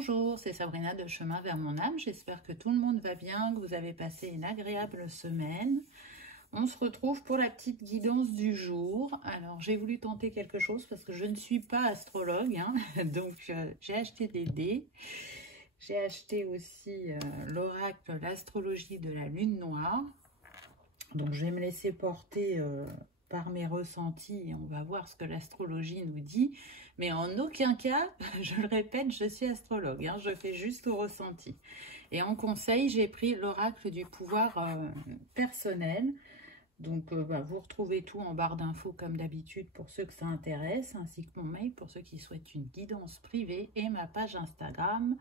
Bonjour, c'est Sabrina de Chemin vers mon âme. J'espère que tout le monde va bien, que vous avez passé une agréable semaine. On se retrouve pour la petite guidance du jour. Alors, j'ai voulu tenter quelque chose parce que je ne suis pas astrologue, hein. Donc j'ai acheté des dés. J'ai acheté aussi l'oracle, l'astrologie de la lune noire. Donc, je vais me laisser porter par mes ressentis et on va voir ce que l'astrologie nous dit. Mais en aucun cas, je le répète, je suis astrologue, hein, je fais juste au ressenti. Et en conseil, j'ai pris l'oracle du pouvoir personnel. Donc, vous retrouvez tout en barre d'infos comme d'habitude pour ceux que ça intéresse, ainsi que mon mail pour ceux qui souhaitent une guidance privée et ma page Instagram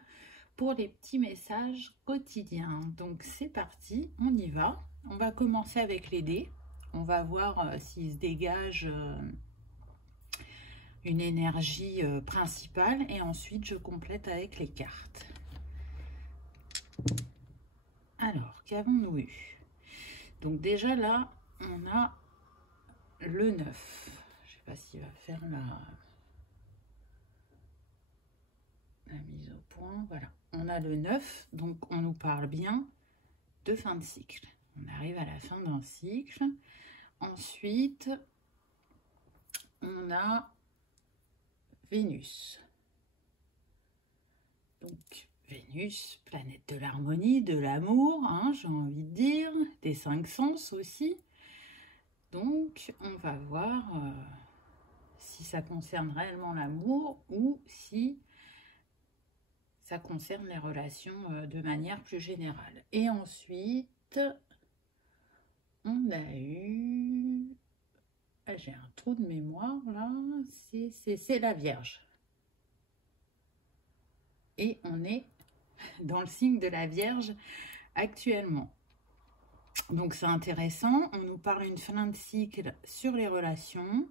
pour les petits messages quotidiens. Donc, c'est parti, on y va. On va commencer avec les dés. On va voir s'il se dégage une énergie principale et ensuite je complète avec les cartes. Alors, qu'avons-nous eu? Donc déjà là, on a le 9. Je ne sais pas s'il va faire la mise au point. Voilà, on a le 9, donc on nous parle bien de fin de cycle. On arrive à la fin d'un cycle. Ensuite, on a Vénus. Donc, Vénus, planète de l'harmonie, de l'amour, hein, j'ai envie de dire, des 5 sens aussi. Donc, on va voir si ça concerne réellement l'amour ou si ça concerne les relations de manière plus générale. Et ensuite, on a eu... j'ai un trou de mémoire là, c'est la Vierge. Et on est dans le signe de la Vierge actuellement. Donc c'est intéressant, on nous parle une fin de cycle sur les relations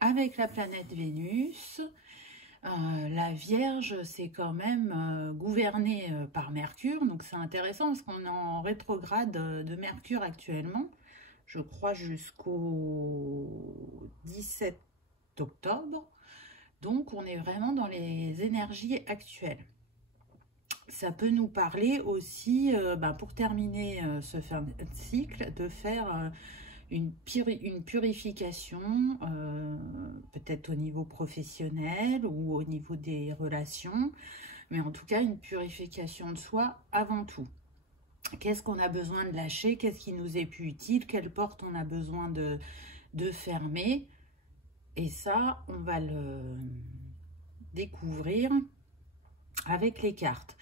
avec la planète Vénus. La Vierge, c'est quand même gouverné par Mercure, donc c'est intéressant parce qu'on est en rétrograde de Mercure actuellement, je crois jusqu'au 17 octobre, donc on est vraiment dans les énergies actuelles. Ça peut nous parler aussi, pour terminer ce fin de cycle, de faire une purification, peut-être au niveau professionnel ou au niveau des relations, mais en tout cas une purification de soi avant tout. Qu'est-ce qu'on a besoin de lâcher? Qu'est-ce qui nous est plus utile? Quelle porte on a besoin de fermer? Et ça, on va le découvrir avec les cartes.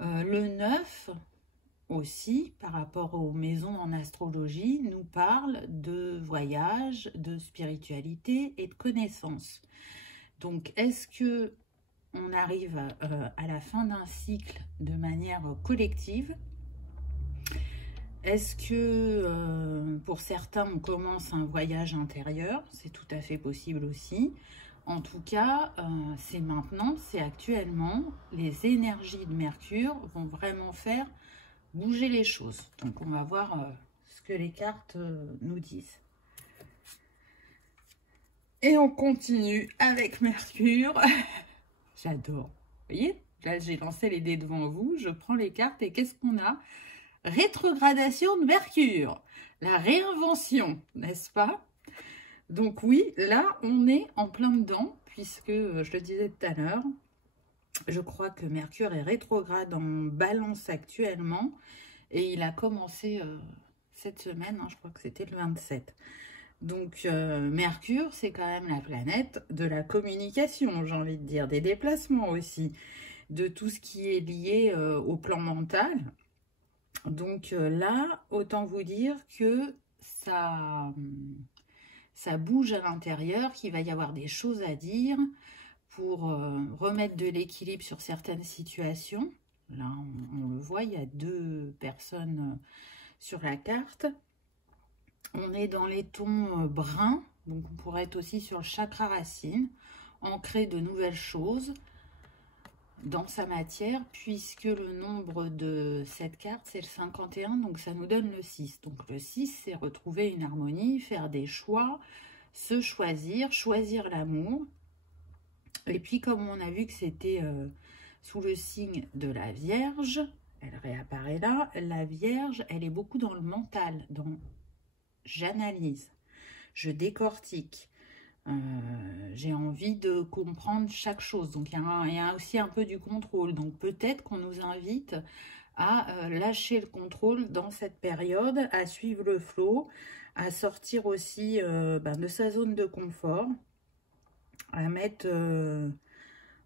Le 9 aussi, par rapport aux maisons en astrologie, nous parle de voyage, de spiritualité et de connaissance. Donc, est-ce que on arrive à la fin d'un cycle de manière collective? Est-ce que pour certains, on commence un voyage intérieur? C'est tout à fait possible aussi. En tout cas, c'est maintenant, c'est actuellement, les énergies de Mercure vont vraiment faire bouger les choses. Donc, on va voir ce que les cartes nous disent. Et on continue avec Mercure. J'adore. Vous voyez, là, j'ai lancé les dés devant vous. Je prends les cartes et qu'est-ce qu'on a? Rétrogradation de Mercure. La réinvention, n'est-ce pas? Donc oui, là, on est en plein dedans, puisque, je le disais tout à l'heure, je crois que Mercure est rétrograde en Balance actuellement, et il a commencé cette semaine, hein, je crois que c'était le 27. Donc, Mercure, c'est quand même la planète de la communication, j'ai envie de dire, des déplacements aussi, de tout ce qui est lié au plan mental. Donc là, autant vous dire que ça bouge à l'intérieur, qu'il va y avoir des choses à dire pour remettre de l'équilibre sur certaines situations. Là, on le voit, il y a 2 personnes sur la carte. On est dans les tons bruns, donc on pourrait être aussi sur le chakra racine, ancrer de nouvelles choses dans sa matière, puisque le nombre de cette carte, c'est le 51, donc ça nous donne le 6. Donc le 6, c'est retrouver une harmonie, faire des choix, se choisir, choisir l'amour. Et puis comme on a vu que c'était sous le signe de la Vierge. Elle réapparaît là. La Vierge, elle est beaucoup dans le mental, dans j'analyse, je décortique. J'ai envie de comprendre chaque chose. Donc, il y a aussi un peu du contrôle. Donc, peut-être qu'on nous invite à lâcher le contrôle dans cette période, à suivre le flot, à sortir aussi de sa zone de confort, à mettre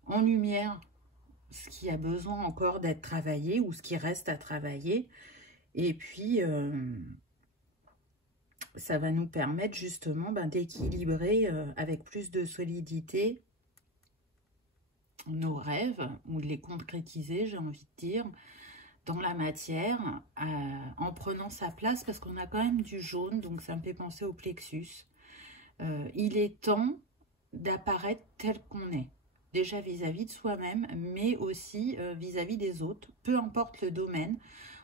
en lumière ce qui a besoin encore d'être travaillé ou ce qui reste à travailler. Et puis, ça va nous permettre justement d'équilibrer avec plus de solidité nos rêves ou de les concrétiser, j'ai envie de dire, dans la matière, en prenant sa place, parce qu'on a quand même du jaune, donc ça me fait penser au plexus. Il est temps d'apparaître tel qu'on est, déjà vis-à-vis de soi-même, mais aussi vis-à-vis des autres, peu importe le domaine.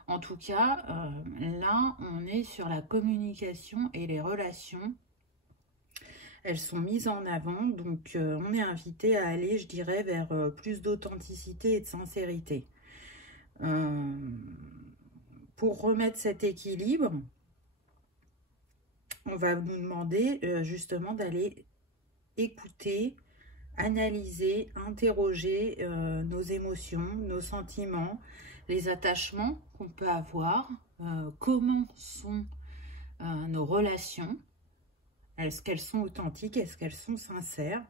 En tout cas, là, on est sur la communication et les relations. Elles sont mises en avant, donc on est invité à aller, je dirais, vers plus d'authenticité et de sincérité. Pour remettre cet équilibre, on va nous demander justement d'aller écouter, analyser, interroger nos émotions, nos sentiments, les attachements qu'on peut avoir, comment sont nos relations, est-ce qu'elles sont authentiques, est-ce qu'elles sont sincères,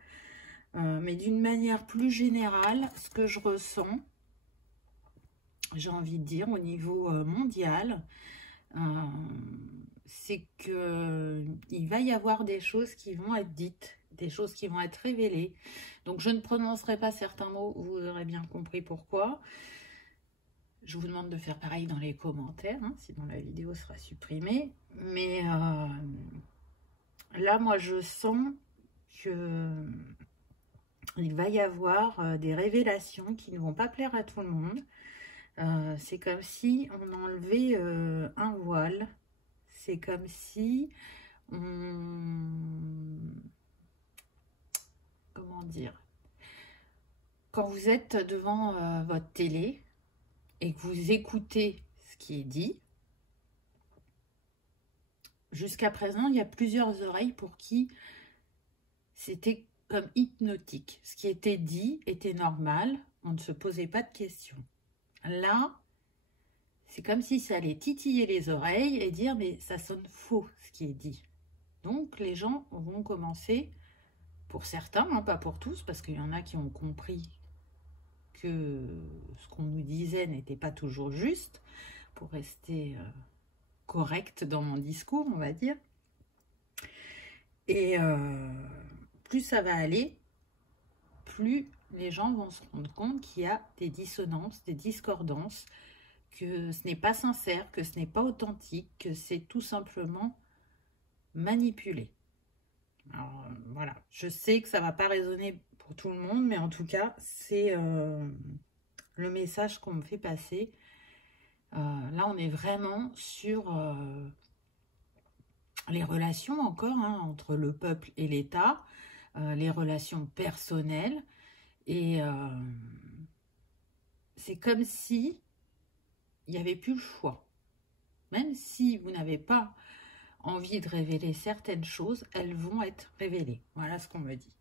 mais d'une manière plus générale, ce que je ressens, j'ai envie de dire au niveau mondial, c'est qu'il va y avoir des choses qui vont être dites, des choses qui vont être révélées. Donc je ne prononcerai pas certains mots, vous aurez bien compris pourquoi. Je vous demande de faire pareil dans les commentaires, hein, sinon la vidéo sera supprimée. Mais là, moi, je sens que il va y avoir des révélations qui ne vont pas plaire à tout le monde. C'est comme si on enlevait un voile. C'est comme si on... Comment dire? Quand vous êtes devant votre télé et que vous écoutez ce qui est dit, jusqu'à présent, il y a plusieurs oreilles pour qui c'était comme hypnotique. Ce qui était dit était normal, on ne se posait pas de questions. Là, c'est comme si ça allait titiller les oreilles et dire « mais ça sonne faux ce qui est dit ». Donc, les gens vont commencer, pour certains, hein, pas pour tous, parce qu'il y en a qui ont compris que ce qu'on nous disait n'était pas toujours juste, pour rester correct dans mon discours, on va dire. Et plus ça va aller, plus les gens vont se rendre compte qu'il y a des dissonances, des discordances, que ce n'est pas sincère, que ce n'est pas authentique, que c'est tout simplement manipulé. Alors voilà, je sais que ça ne va pas résonner pour tout le monde, mais en tout cas, c'est le message qu'on me fait passer. Là, on est vraiment sur les relations encore, hein, entre le peuple et l'État, les relations personnelles, et c'est comme si il n'y avait plus le choix. Même si vous n'avez pas envie de révéler certaines choses, elles vont être révélées. Voilà ce qu'on me dit.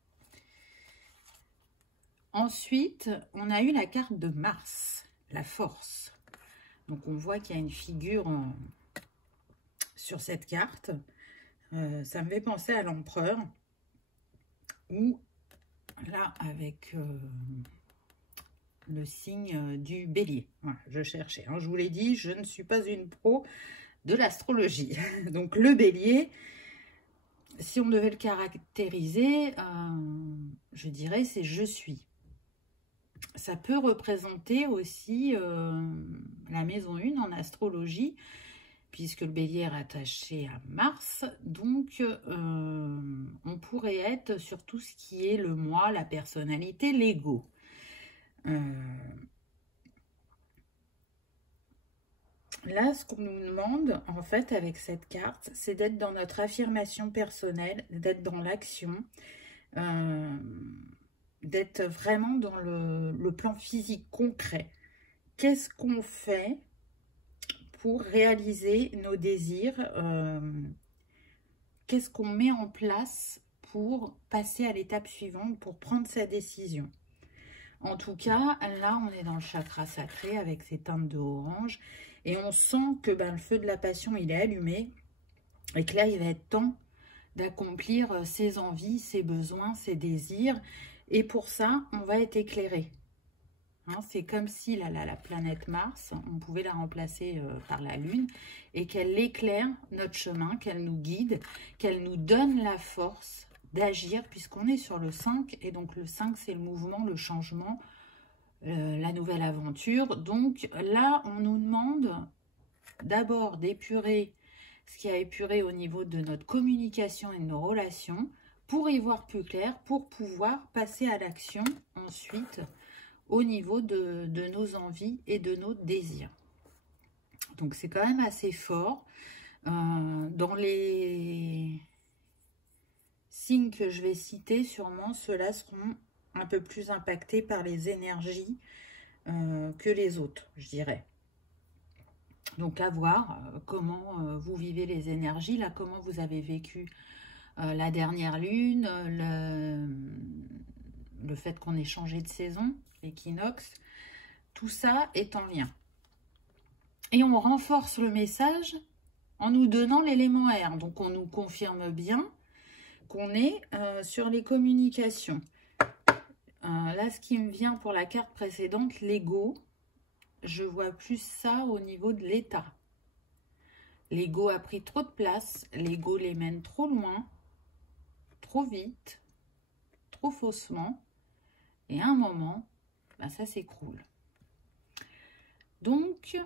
Ensuite, on a eu la carte de Mars, la force. Donc, on voit qu'il y a une figure sur cette carte. Ça me fait penser à l'empereur. Ou là, avec le signe du bélier. Voilà, je cherchais. Hein, je vous l'ai dit, je ne suis pas une pro de l'astrologie. Donc, le bélier, si on devait le caractériser, je dirais c'est « je suis ». Ça peut représenter aussi la maison 1 en astrologie, puisque le bélier est rattaché à Mars. Donc, on pourrait être sur tout ce qui est le moi, la personnalité, l'ego. Là, ce qu'on nous demande, en fait, avec cette carte, c'est d'être dans notre affirmation personnelle, d'être dans l'action, d'être vraiment dans le plan physique concret. Qu'est-ce qu'on fait pour réaliser nos désirs? Qu'est-ce qu'on met en place pour passer à l'étape suivante, pour prendre sa décision? En tout cas, là, on est dans le chakra sacré avec ces teintes de orange. Et on sent que le feu de la passion, il est allumé. Et que là, il va être temps d'accomplir ses envies, ses besoins, ses désirs. Et pour ça, on va être éclairé. Hein, c'est comme si la planète Mars, on pouvait la remplacer par la Lune. Et qu'elle éclaire notre chemin, qu'elle nous guide, qu'elle nous donne la force d'agir, puisqu'on est sur le 5, et donc le 5, c'est le mouvement, le changement, la nouvelle aventure. Donc là, on nous demande d'abord d'épurer ce qui a épuré au niveau de notre communication et de nos relations, pour y voir plus clair, pour pouvoir passer à l'action ensuite au niveau de nos envies et de nos désirs. Donc c'est quand même assez fort. Dans les signes que je vais citer, sûrement ceux-là seront un peu plus impactés par les énergies que les autres, je dirais. Donc à voir comment vous vivez les énergies, là comment vous avez vécu la dernière lune, le fait qu'on ait changé de saison, l'équinoxe, tout ça est en lien. Et on renforce le message en nous donnant l'élément R. Donc on nous confirme bien qu'on est sur les communications. Là, ce qui me vient pour la carte précédente, l'ego, je vois plus ça au niveau de l'état. L'ego a pris trop de place, l'ego les mène trop loin, trop vite, trop faussement, et à un moment, ça s'écroule. Donc,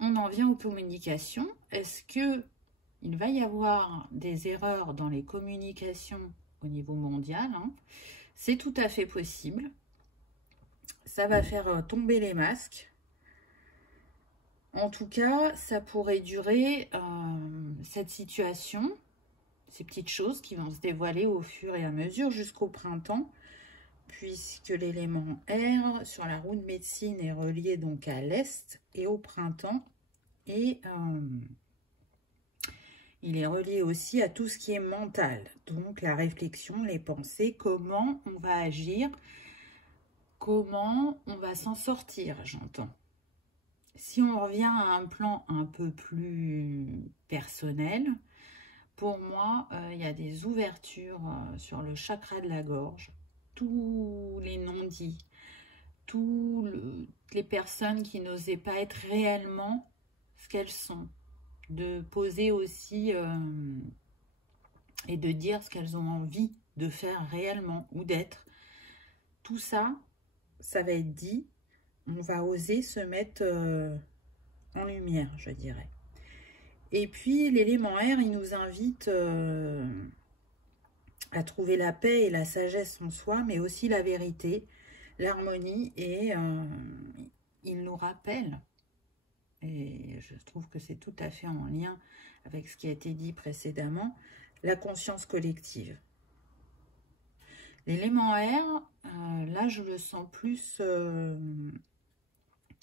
on en vient aux communications. Est-ce que il va y avoir des erreurs dans les communications au niveau mondial, hein? C'est tout à fait possible. Ça va faire tomber les masques. En tout cas, ça pourrait durer cette situation, ces petites choses qui vont se dévoiler au fur et à mesure jusqu'au printemps, puisque l'élément R sur la roue de médecine est relié donc à l'Est et au printemps. Et il est relié aussi à tout ce qui est mental, donc la réflexion, les pensées, comment on va agir, comment on va s'en sortir, j'entends. Si on revient à un plan un peu plus personnel, pour moi, il y a des ouvertures sur le chakra de la gorge, tous les non-dits, toutes les personnes qui n'osaient pas être réellement ce qu'elles sont, de poser aussi et de dire ce qu'elles ont envie de faire réellement ou d'être. Tout ça, ça va être dit. On va oser se mettre en lumière, je dirais. Et puis, l'élément R, il nous invite à trouver la paix et la sagesse en soi, mais aussi la vérité, l'harmonie, et il nous rappelle, et je trouve que c'est tout à fait en lien avec ce qui a été dit précédemment, la conscience collective. L'élément R, là je le sens plus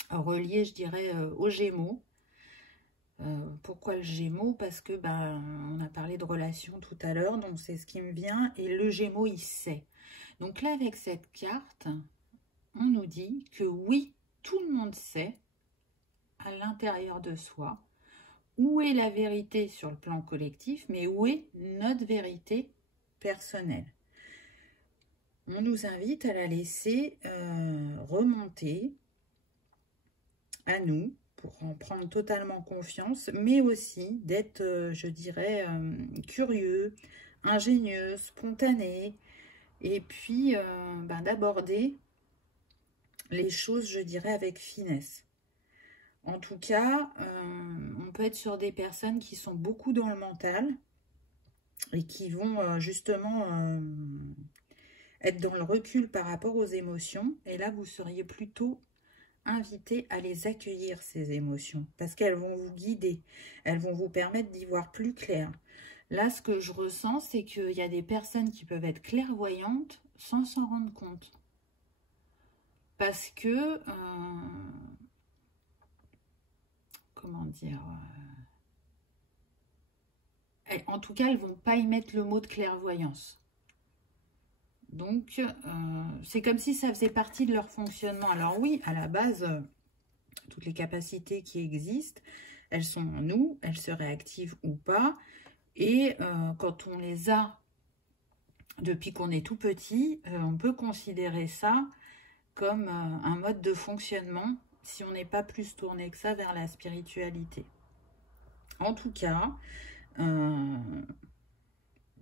relié, je dirais, aux Gémeaux. Pourquoi le Gémeaux? Parce que on a parlé de relations tout à l'heure, donc c'est ce qui me vient, et le Gémeaux il sait. Donc là avec cette carte, on nous dit que oui, tout le monde sait à l'intérieur de soi où est la vérité sur le plan collectif, mais où est notre vérité personnelle. On nous invite à la laisser remonter à nous pour en prendre totalement confiance, mais aussi d'être, je dirais, curieux, ingénieux, spontané, et puis d'aborder les choses, je dirais, avec finesse. En tout cas, on peut être sur des personnes qui sont beaucoup dans le mental et qui vont justement être dans le recul par rapport aux émotions. Et là, vous seriez plutôt invité à les accueillir, ces émotions, parce qu'elles vont vous guider. Elles vont vous permettre d'y voir plus clair. Là, ce que je ressens, c'est qu'il y a des personnes qui peuvent être clairvoyantes sans s'en rendre compte. parce que, comment dire, en tout cas, elles ne vont pas y mettre le mot de clairvoyance. Donc, c'est comme si ça faisait partie de leur fonctionnement. Alors oui, à la base, toutes les capacités qui existent, elles sont en nous, elles se réactivent ou pas. Et quand on les a depuis qu'on est tout petit, on peut considérer ça comme un mode de fonctionnement si on n'est pas plus tourné que ça vers la spiritualité. En tout cas,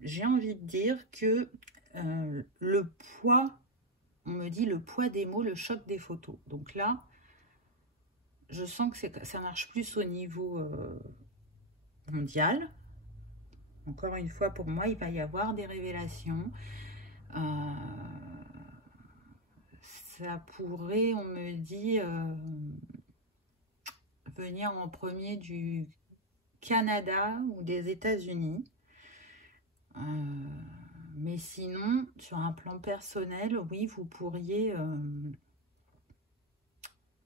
j'ai envie de dire que le poids, on me dit le poids des mots, le choc des photos. Donc là, je sens que ça marche plus au niveau mondial. Encore une fois, pour moi, il va y avoir des révélations. Ça pourrait, on me dit, venir en premier du Canada ou des États-Unis. Mais sinon, sur un plan personnel, oui, vous pourriez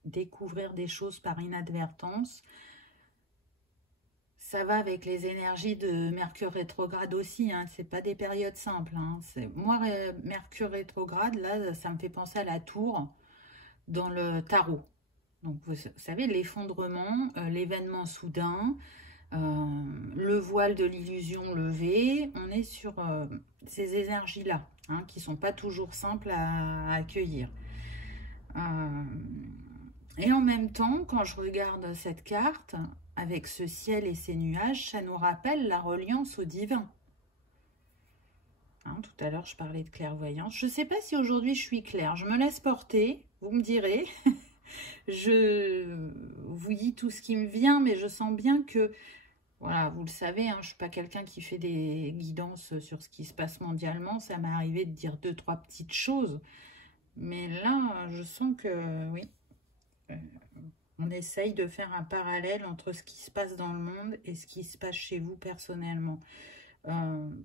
découvrir des choses par inadvertance. Ça va avec les énergies de Mercure rétrograde aussi, hein. C'est pas des périodes simples, hein. Moi, Mercure rétrograde, là, ça me fait penser à la tour dans le tarot. Donc, vous savez, l'effondrement, l'événement soudain, le voile de l'illusion levé, on est sur ces énergies-là, hein, qui ne sont pas toujours simples à accueillir. Et en même temps, quand je regarde cette carte, avec ce ciel et ces nuages, ça nous rappelle la reliance au divin. Hein, tout à l'heure, je parlais de clairvoyance. Je ne sais pas si aujourd'hui je suis claire. Je me laisse porter, vous me direz. Je vous dis tout ce qui me vient, mais je sens bien que, voilà, vous le savez, hein, je ne suis pas quelqu'un qui fait des guidances sur ce qui se passe mondialement. Ça m'est arrivé de dire 2-3 petites choses. Mais là, je sens que, oui, on essaye de faire un parallèle entre ce qui se passe dans le monde et ce qui se passe chez vous personnellement.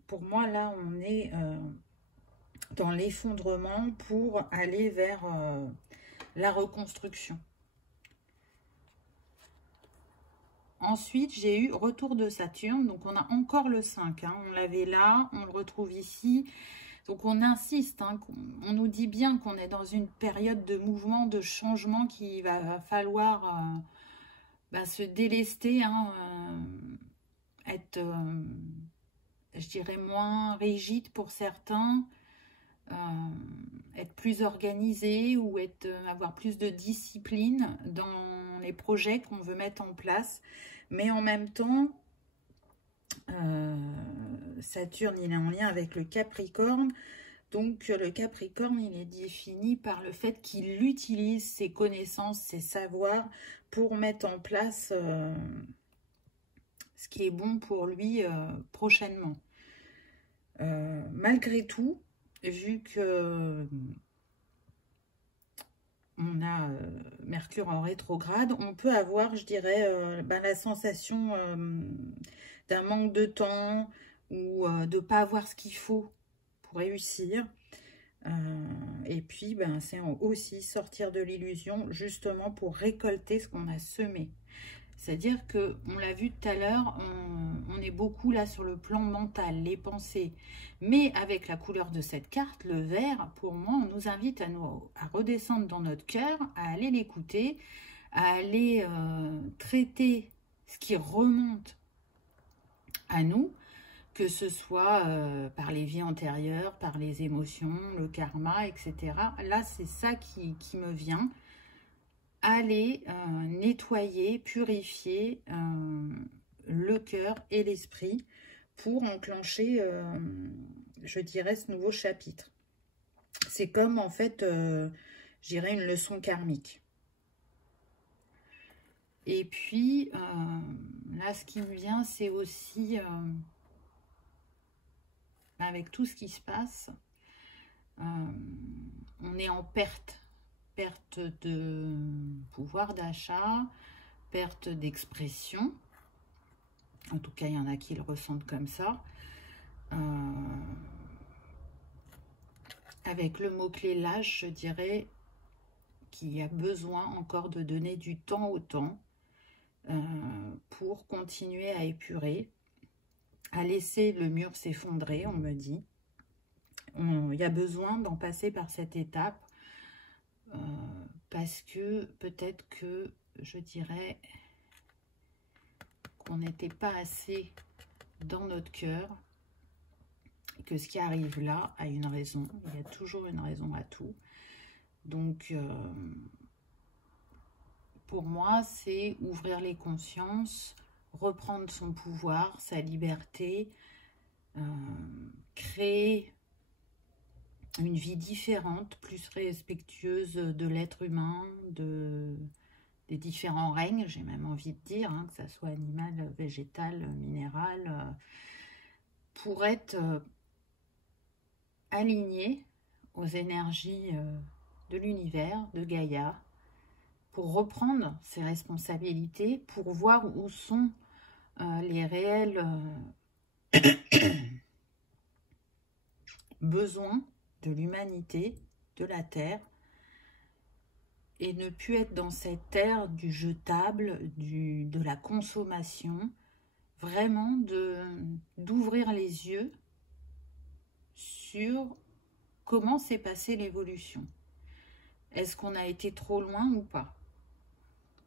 Pour moi, là, on est dans l'effondrement pour aller vers la reconstruction. Ensuite, j'ai eu retour de Saturne. Donc, on a encore le 5. Hein. On l'avait là, on le retrouve ici. Donc, on insiste. Hein, on nous dit bien qu'on est dans une période de mouvement, de changement, qu'il va falloir se délester, hein, être, je dirais, moins rigide pour certains, être plus organisé ou avoir plus de discipline dans les projets qu'on veut mettre en place. Mais en même temps, Saturne, il est en lien avec le Capricorne. Donc, le Capricorne, il est défini par le fait qu'il utilise ses connaissances, ses savoirs pour mettre en place ce qui est bon pour lui prochainement. Malgré tout, vu que on a Mercure en rétrograde, on peut avoir, je dirais, la sensation d'un manque de temps ou de ne pas avoir ce qu'il faut pour réussir. Et puis, c'est aussi sortir de l'illusion, justement pour récolter ce qu'on a semé. C'est-à-dire que, on l'a vu tout à l'heure, on est beaucoup là sur le plan mental, les pensées. Mais avec la couleur de cette carte, le vert, pour moi, on nous invite à redescendre dans notre cœur, à aller l'écouter, à aller traiter ce qui remonte à nous, que ce soit par les vies antérieures, par les émotions, le karma, etc. Là, c'est ça qui me vient. Aller nettoyer, purifier le cœur et l'esprit pour enclencher, je dirais, ce nouveau chapitre. C'est comme, en fait, je dirais, une leçon karmique. Et puis, là, ce qui me vient, c'est aussi, avec tout ce qui se passe, on est en perte de pouvoir d'achat, perte d'expression. En tout cas, il y en a qui le ressentent comme ça. Avec le mot-clé lâche, je dirais qui a besoin encore de donner du temps au temps pour continuer à épurer, à laisser le mur s'effondrer, on me dit. Il y a besoin d'en passer par cette étape parce que peut-être que, je dirais, qu'on n'était pas assez dans notre cœur, que ce qui arrive là a une raison. Il y a toujours une raison à tout. Donc, pour moi, c'est ouvrir les consciences, reprendre son pouvoir, sa liberté, créer une vie différente, plus respectueuse de l'être humain, des différents règnes, j'ai même envie de dire, hein, que ça soit animal, végétal, minéral, pour être aligné aux énergies de l'univers, de Gaïa, pour reprendre ses responsabilités, pour voir où sont les réels besoins de l'humanité, de la Terre, et ne plus être dans cette ère du jetable, de la consommation, vraiment d'ouvrir les yeux sur comment s'est passée l'évolution. Est-ce qu'on a été trop loin ou pas?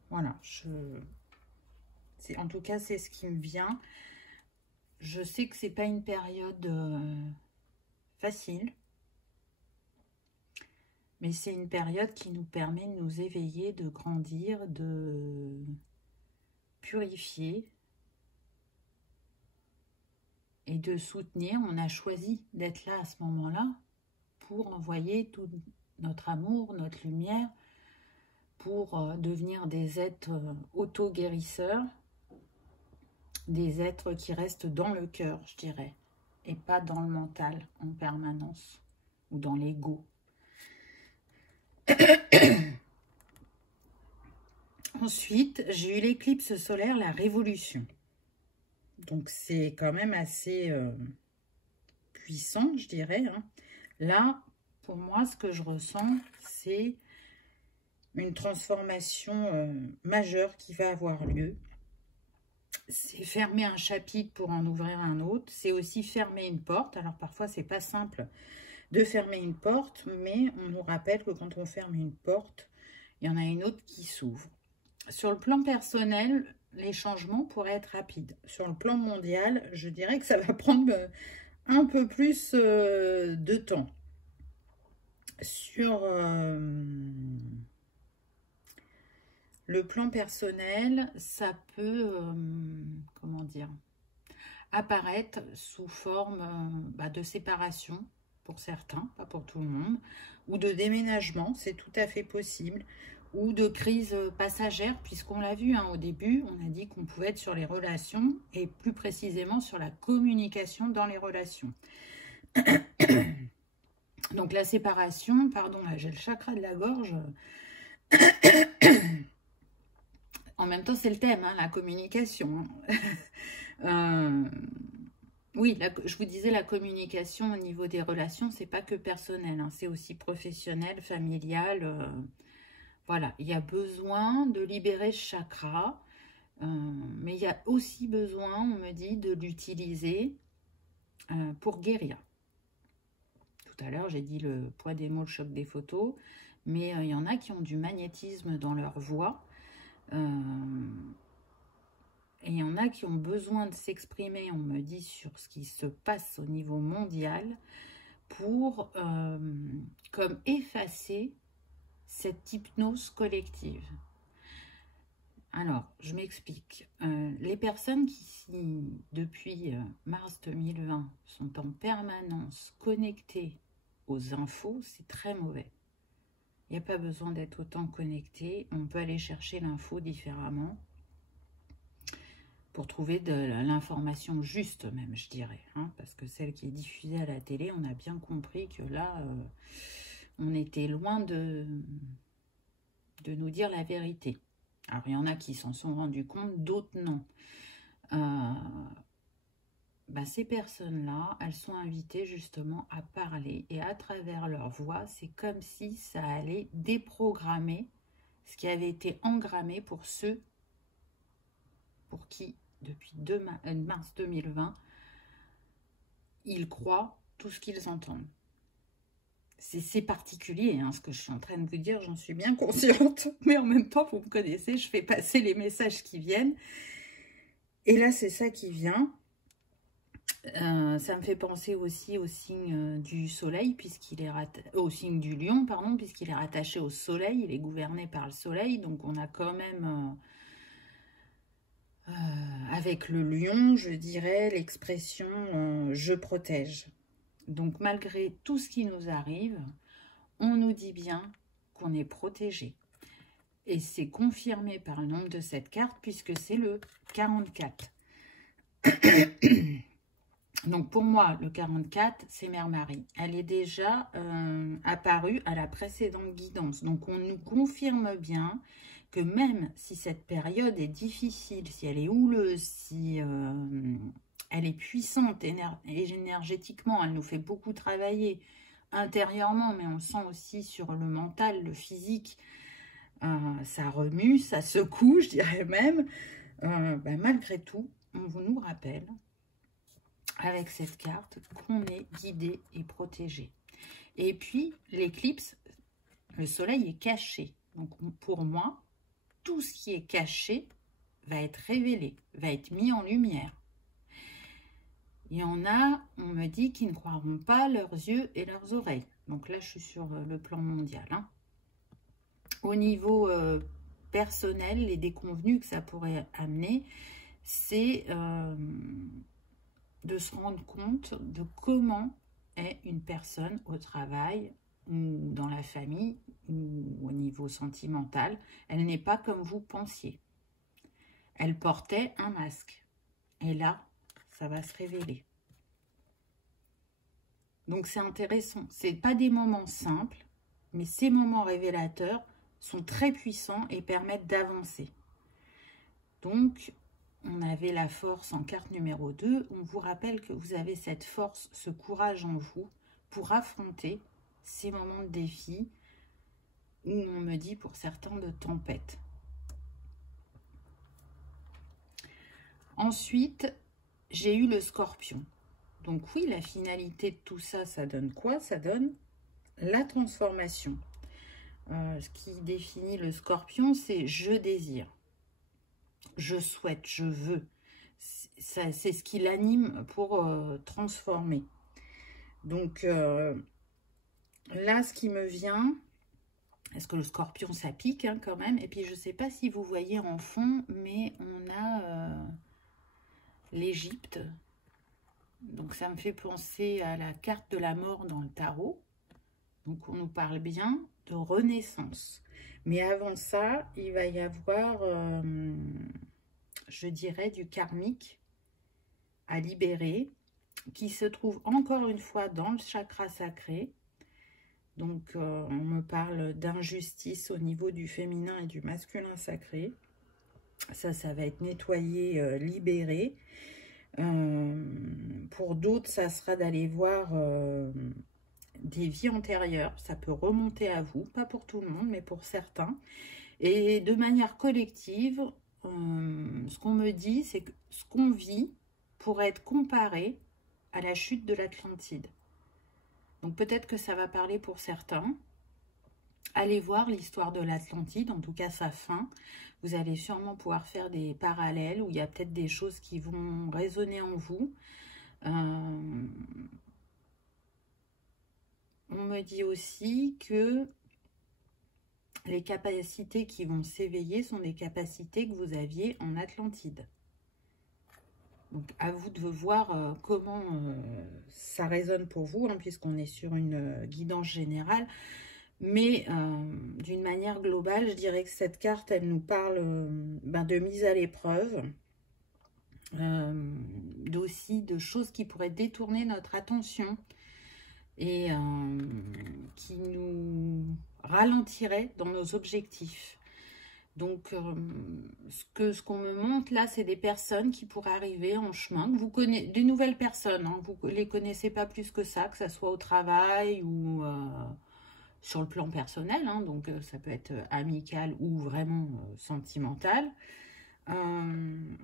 Voilà, en tout cas, c'est ce qui me vient. Je sais que c'est pas une période facile, mais c'est une période qui nous permet de nous éveiller, de grandir, de purifier et de soutenir. On a choisi d'être là à ce moment-là pour envoyer tout notre amour, notre lumière, pour devenir des êtres auto-guérisseurs, des êtres qui restent dans le cœur, je dirais, et pas dans le mental en permanence, ou dans l'ego. Ensuite, j'ai eu l'éclipse solaire, la révolution. Donc, c'est quand même assez puissant, je dirais. Hein. Là, pour moi, ce que je ressens, c'est une transformation majeure qui va avoir lieu. C'est fermer un chapitre pour en ouvrir un autre. C'est aussi fermer une porte. Alors, parfois, c'est pas simple de fermer une porte, mais on nous rappelle que quand on ferme une porte, il y en a une autre qui s'ouvre. Sur le plan personnel, les changements pourraient être rapides. Sur le plan mondial, je dirais que ça va prendre un peu plus de temps. Sur le plan personnel, ça peut, comment dire, apparaître sous forme de séparation pour certains, pas pour tout le monde, ou de déménagement, c'est tout à fait possible, ou de crise passagère, puisqu'on l'a vu au début, on a dit qu'on pouvait être sur les relations, et plus précisément sur la communication dans les relations. Donc la séparation, pardon, là j'ai le chakra de la gorge. En même temps, c'est le thème, hein, la communication. Oui, je vous disais, la communication au niveau des relations, c'est pas que personnel, hein, c'est aussi professionnel, familial. Voilà, il y a besoin de libérer ce chakra, mais il y a aussi besoin, on me dit, de l'utiliser pour guérir. Tout à l'heure, j'ai dit le poids des mots, le choc des photos, mais il y en a qui ont du magnétisme dans leur voix. Et il y en a qui ont besoin de s'exprimer, on me dit, sur ce qui se passe au niveau mondial pour comme effacer cette hypnose collective. Alors, je m'explique. Les personnes qui, depuis mars 2020, sont en permanence connectées aux infos, c'est très mauvais. Il n'y a pas besoin d'être autant connecté. On peut aller chercher l'info différemment pour trouver de l'information juste même, je dirais. Hein, parce que celle qui est diffusée à la télé, on a bien compris que là, on était loin de nous dire la vérité. Alors, il y en a qui s'en sont rendus compte, d'autres non. ben, ces personnes-là, elles sont invitées justement à parler. Et à travers leur voix, c'est comme si ça allait déprogrammer ce qui avait été engrammé pour ceux pour qui, depuis mars 2020, ils croient tout ce qu'ils entendent. C'est particulier, hein, ce que je suis en train de vous dire, j'en suis bien consciente. Mais en même temps, vous me connaissez, je fais passer les messages qui viennent. Et là, c'est ça qui vient. Ça me fait penser aussi au signe du soleil, puisqu'il est au signe du lion, pardon, puisqu'il est rattaché au soleil, il est gouverné par le soleil, donc on a quand même, avec le lion, je dirais, l'expression je protège. Donc malgré tout ce qui nous arrive, on nous dit bien qu'on est protégé. Et c'est confirmé par le nombre de cette carte, puisque c'est le 44. Donc pour moi, le 44, c'est Mère Marie. Elle est déjà apparue à la précédente guidance. Donc on nous confirme bien que même si cette période est difficile, si elle est houleuse, si elle est puissante énergétiquement, elle nous fait beaucoup travailler intérieurement, mais on le sent aussi sur le mental, le physique, ça remue, ça secoue, je dirais même. Ben, malgré tout, on nous rappelle avec cette carte qu'on est guidé et protégé. Et puis, l'éclipse, le soleil est caché. Donc, pour moi, tout ce qui est caché va être révélé, va être mis en lumière. Il y en a, on me dit, qui ne croiront pas leurs yeux et leurs oreilles. Donc là, je suis sur le plan mondial. Hein. Au niveau personnel, les déconvenus que ça pourrait amener, c'est de se rendre compte de comment est une personne au travail ou dans la famille ou au niveau sentimental. Elle n'est pas comme vous pensiez. Elle portait un masque. Et là, ça va se révéler. Donc c'est intéressant. Ce n'est pas des moments simples, mais ces moments révélateurs sont très puissants et permettent d'avancer. Donc, on avait la force en carte numéro 2. On vous rappelle que vous avez cette force, ce courage en vous pour affronter ces moments de défi où on me dit pour certains de tempête. Ensuite, j'ai eu le scorpion. Donc oui, la finalité de tout ça, ça donne quoi? Ça donne la transformation. Ce qui définit le scorpion, c'est « je désire ». Je souhaite, je veux. C'est ce qui l'anime pour transformer. Donc là, ce qui me vient, est-ce que le scorpion, ça pique hein, quand même. Et puis, je ne sais pas si vous voyez en fond, mais on a l'Égypte. Donc, ça me fait penser à la carte de la mort dans le tarot. Donc, on nous parle bien de renaissance. Mais avant ça, il va y avoir, je dirais, du karmique à libérer, qui se trouve encore une fois dans le chakra sacré. Donc, on me parle d'injustice au niveau du féminin et du masculin sacré. Ça va être nettoyé, libéré. Pour d'autres, ça sera d'aller voir des vies antérieures. Ça peut remonter à vous, pas pour tout le monde, mais pour certains. Et de manière collective, ce qu'on me dit, c'est que ce qu'on vit pourrait être comparé à la chute de l'Atlantide. Donc peut-être que ça va parler pour certains. Allez voir l'histoire de l'Atlantide, en tout cas sa fin. Vous allez sûrement pouvoir faire des parallèles où il y a peut-être des choses qui vont résonner en vous. On me dit aussi que les capacités qui vont s'éveiller sont des capacités que vous aviez en Atlantide. Donc, à vous de voir comment ça résonne pour vous, hein, puisqu'on est sur une guidance générale. Mais d'une manière globale, je dirais que cette carte, elle nous parle de mise à l'épreuve, aussi de choses qui pourraient détourner notre attention et qui nous ralentiraient dans nos objectifs. Donc, ce qu'on me montre là, c'est des personnes qui pourraient arriver en chemin, que vous connaissez, des nouvelles personnes, hein, vous ne les connaissez pas plus que ça soit au travail ou sur le plan personnel, hein, donc ça peut être amical ou vraiment sentimental. Ne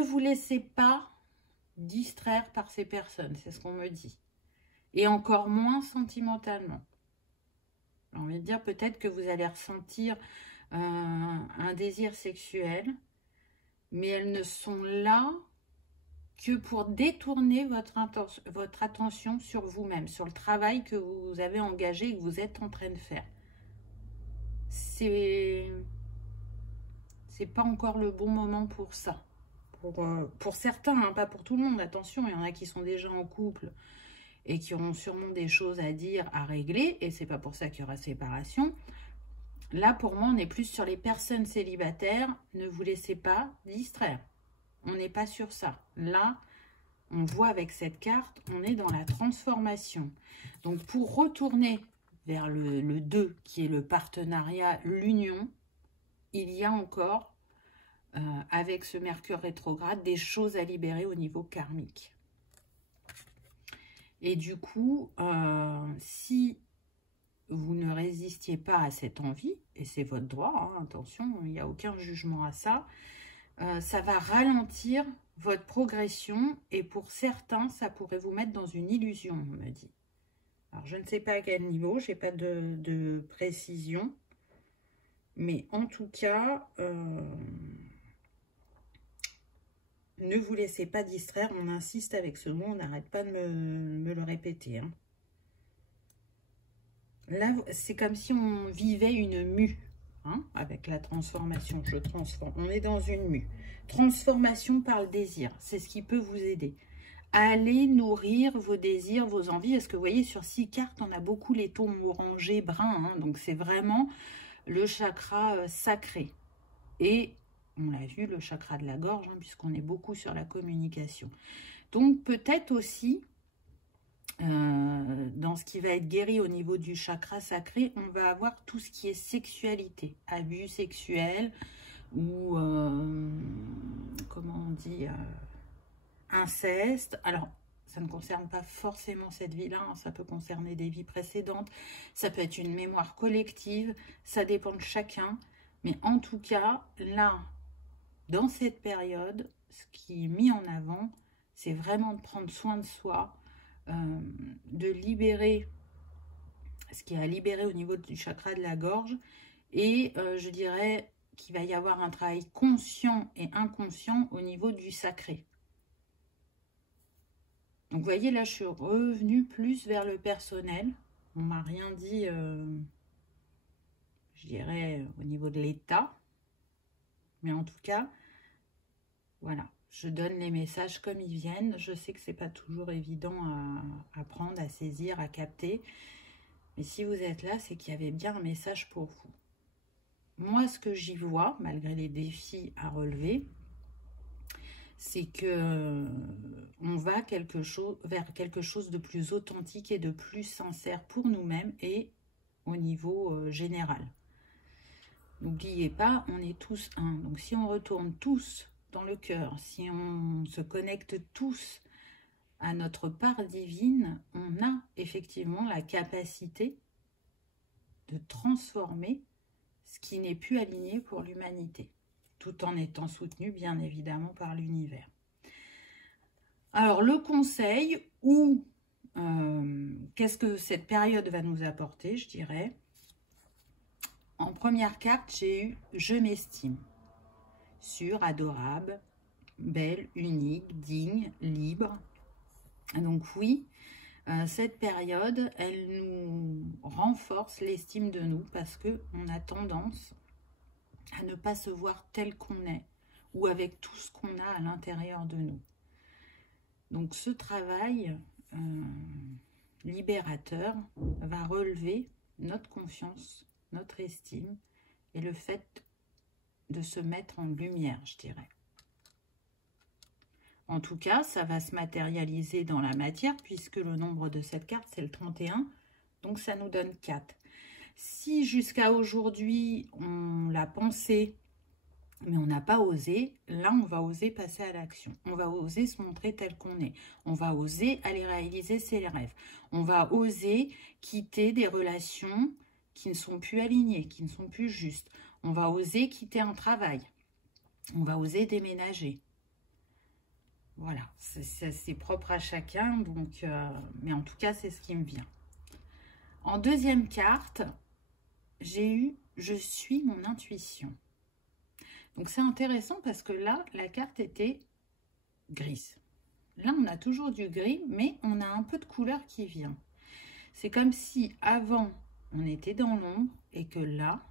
vous laissez pas distraire par ces personnes, c'est ce qu'on me dit. Et encore moins sentimentalement. J'ai envie de dire peut-être que vous allez ressentir un désir sexuel, mais elles ne sont là que pour détourner votre attention sur vous-même, sur le travail que vous avez engagé et que vous êtes en train de faire. C'est pas encore le bon moment pour ça. Pour certains, hein, pas pour tout le monde, attention, il y en a qui sont déjà en couple et qui auront sûrement des choses à dire, à régler, et c'est pas pour ça qu'il y aura séparation. Là, pour moi, on est plus sur les personnes célibataires. Ne vous laissez pas distraire. On n'est pas sur ça. Là, on voit avec cette carte, on est dans la transformation. Donc, pour retourner vers le 2, qui est le partenariat, l'union, il y a encore, avec ce Mercure rétrograde, des choses à libérer au niveau karmique. Et du coup, si vous ne résistiez pas à cette envie, et c'est votre droit, hein, attention, il n'y a aucun jugement à ça, ça va ralentir votre progression, et pour certains, ça pourrait vous mettre dans une illusion, on me dit. Alors, je ne sais pas à quel niveau, je n'ai pas de précision, mais en tout cas, ne vous laissez pas distraire, on insiste avec ce mot, on n'arrête pas de me le répéter, hein. Là, c'est comme si on vivait une mue, hein, avec la transformation. Je transforme. On est dans une mue. Transformation par le désir. C'est ce qui peut vous aider. Allez nourrir vos désirs, vos envies. Parce que vous voyez, sur 6 cartes, on a beaucoup les tons orangés, bruns. Hein, donc, c'est vraiment le chakra sacré. Et, on l'a vu, le chakra de la gorge, hein, puisqu'on est beaucoup sur la communication. Donc, peut-être aussi... dans ce qui va être guéri au niveau du chakra sacré, on va avoir tout ce qui est sexualité, abus sexuels ou, comment on dit, inceste. Alors, ça ne concerne pas forcément cette vie-là, hein, ça peut concerner des vies précédentes, ça peut être une mémoire collective, ça dépend de chacun. Mais en tout cas, là, dans cette période, ce qui est mis en avant, c'est vraiment de prendre soin de soi, de libérer ce qui est à libérer au niveau du chakra de la gorge, et je dirais qu'il va y avoir un travail conscient et inconscient au niveau du sacré. Donc vous voyez, là je suis revenue plus vers le personnel. On m'a rien dit, je dirais, au niveau de l'état, mais en tout cas, voilà. Je donne les messages comme ils viennent. Je sais que c'est pas toujours évident à prendre, à saisir, à capter. Mais si vous êtes là, c'est qu'il y avait bien un message pour vous. Moi, ce que j'y vois, malgré les défis à relever, c'est que on va vers quelque chose de plus authentique et de plus sincère pour nous-mêmes et au niveau général. N'oubliez pas, on est tous un. Donc si on retourne tous dans le cœur, si on se connecte tous à notre part divine, on a effectivement la capacité de transformer ce qui n'est plus aligné pour l'humanité, tout en étant soutenu bien évidemment par l'univers. Alors le conseil, ou qu'est-ce que cette période va nous apporter, je dirais. En première carte, j'ai eu « Je m'estime ». Sûre, adorable, belle, unique, digne, libre. Donc oui, cette période, elle nous renforce l'estime de nous parce qu'on a tendance à ne pas se voir tel qu'on est ou avec tout ce qu'on a à l'intérieur de nous. Donc ce travail libérateur va relever notre confiance, notre estime et le fait de se mettre en lumière, je dirais. En tout cas, ça va se matérialiser dans la matière puisque le nombre de cette carte, c'est le 31. Donc, ça nous donne 4. Si jusqu'à aujourd'hui, on l'a pensé, mais on n'a pas osé, là, on va oser passer à l'action. On va oser se montrer tel qu'on est. On va oser aller réaliser ses rêves. On va oser quitter des relations qui ne sont plus alignées, qui ne sont plus justes. On va oser quitter un travail. On va oser déménager. Voilà, c'est propre à chacun, donc, mais en tout cas, c'est ce qui me vient. En deuxième carte, j'ai eu « Je suis mon intuition ». Donc, c'est intéressant parce que là, la carte était grise. Là, on a toujours du gris, mais on a un peu de couleur qui vient. C'est comme si avant, on était dans l'ombre et que là,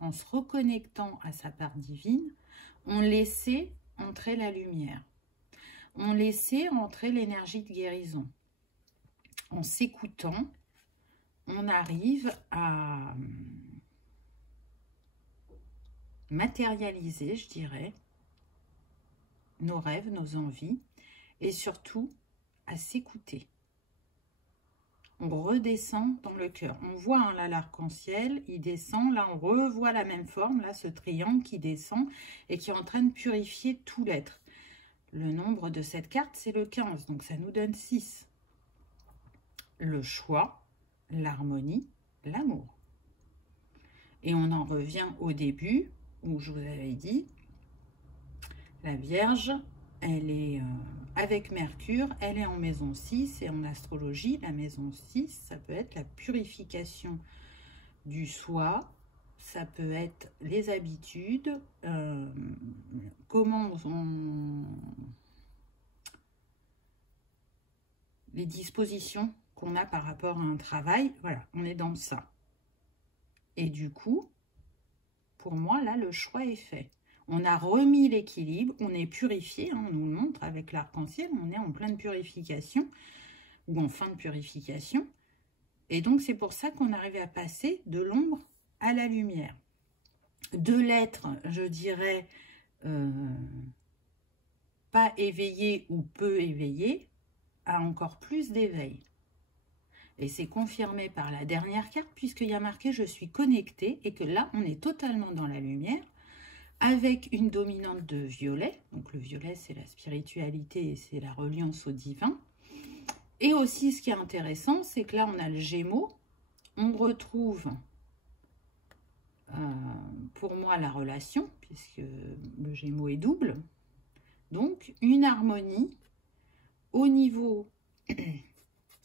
en se reconnectant à sa part divine, on laissait entrer la lumière. On laissait entrer l'énergie de guérison. En s'écoutant, on arrive à matérialiser, je dirais, nos rêves, nos envies, et surtout à s'écouter. On redescend dans le cœur. On voit hein, là l'arc-en-ciel, il descend. Là, on revoit la même forme, là, ce triangle qui descend et qui est en train de purifier tout l'être. Le nombre de cette carte, c'est le 15, donc ça nous donne 6. Le choix, l'harmonie, l'amour. Et on en revient au début, où je vous avais dit, la Vierge, elle est avec Mercure, elle est en maison 6, et en astrologie, la maison 6, ça peut être la purification du soi, ça peut être les habitudes, comment les dispositions qu'on a par rapport à un travail, voilà, on est dans ça. Et du coup, pour moi, là, le choix est fait. On a remis l'équilibre, on est purifié, hein, on nous le montre avec l'arc-en-ciel, on est en pleine purification, ou en fin de purification. Et donc, c'est pour ça qu'on arrive à passer de l'ombre à la lumière. De l'être, je dirais, pas éveillé ou peu éveillé, à encore plus d'éveil. Et c'est confirmé par la dernière carte, puisqu'il y a marqué « Je suis connecté » et que là, on est totalement dans la lumière, avec une dominante de violet. Donc, le violet, c'est la spiritualité et c'est la reliance au divin. Et aussi, ce qui est intéressant, c'est que là, on a le Gémeaux. On retrouve, pour moi, la relation, puisque le Gémeaux est double. Donc, une harmonie au niveau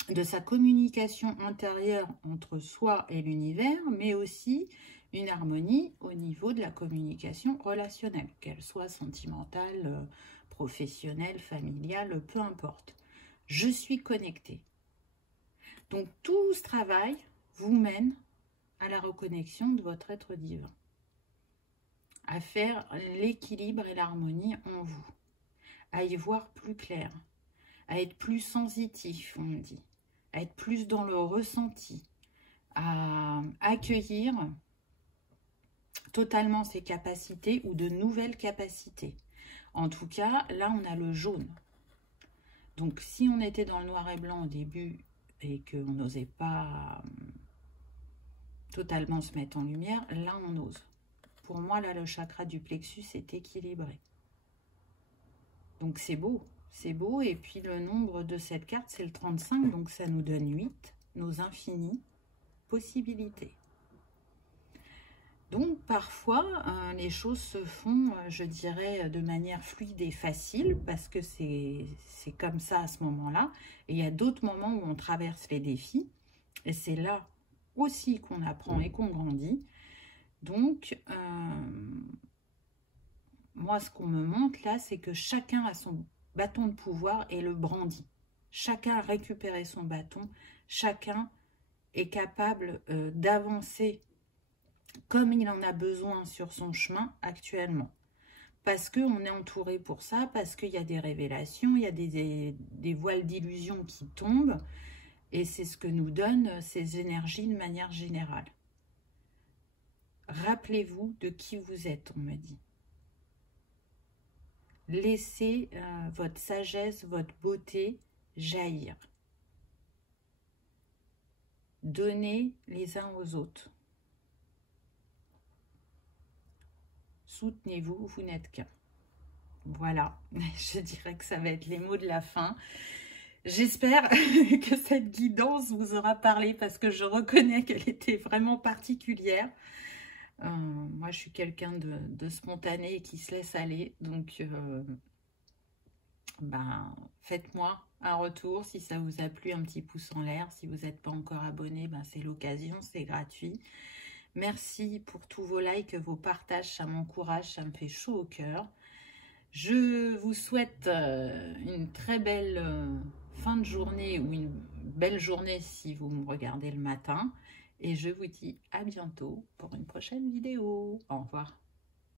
de sa communication intérieure entre soi et l'univers, mais aussi une harmonie au niveau de la communication relationnelle, qu'elle soit sentimentale, professionnelle, familiale, peu importe. Je suis connectée. Donc tout ce travail vous mène à la reconnexion de votre être divin, à faire l'équilibre et l'harmonie en vous, à y voir plus clair, à être plus sensitif, on me dit, à être plus dans le ressenti, à accueillir totalement ses capacités ou de nouvelles capacités. En tout cas, là, on a le jaune. Donc, si on était dans le noir et blanc au début et qu'on n'osait pas totalement se mettre en lumière, là, on ose. Pour moi, là, le chakra du plexus est équilibré. Donc, c'est beau. C'est beau. Et puis, le nombre de cette carte, c'est le 35. Donc, ça nous donne 8. Nos infinies possibilités. Donc, parfois, les choses se font, je dirais, de manière fluide et facile, parce que c'est comme ça à ce moment-là. Et il y a d'autres moments où on traverse les défis. Et c'est là aussi qu'on apprend et qu'on grandit. Donc, moi, ce qu'on me montre là, c'est que chacun a son bâton de pouvoir et le brandit. Chacun a récupéré son bâton. Chacun est capable d'avancer comme il en a besoin sur son chemin actuellement. Parce qu'on est entouré pour ça, parce qu'il y a des révélations, il y a des voiles d'illusion qui tombent, et c'est ce que nous donnent ces énergies de manière générale. Rappelez-vous de qui vous êtes, on me dit. Laissez votre sagesse, votre beauté jaillir. Donnez les uns aux autres. soutenez-vous, vous n'êtes qu'un. Voilà, je dirais que ça va être les mots de la fin. J'espère que cette guidance vous aura parlé parce que je reconnais qu'elle était vraiment particulière. Moi, je suis quelqu'un de spontané et qui se laisse aller. Donc, ben, faites-moi un retour si ça vous a plu, un petit pouce en l'air. Si vous n'êtes pas encore abonné, ben, c'est l'occasion, c'est gratuit. Merci pour tous vos likes, vos partages, ça m'encourage, ça me fait chaud au cœur. Je vous souhaite une très belle fin de journée ou une belle journée si vous me regardez le matin. Et je vous dis à bientôt pour une prochaine vidéo. Au revoir.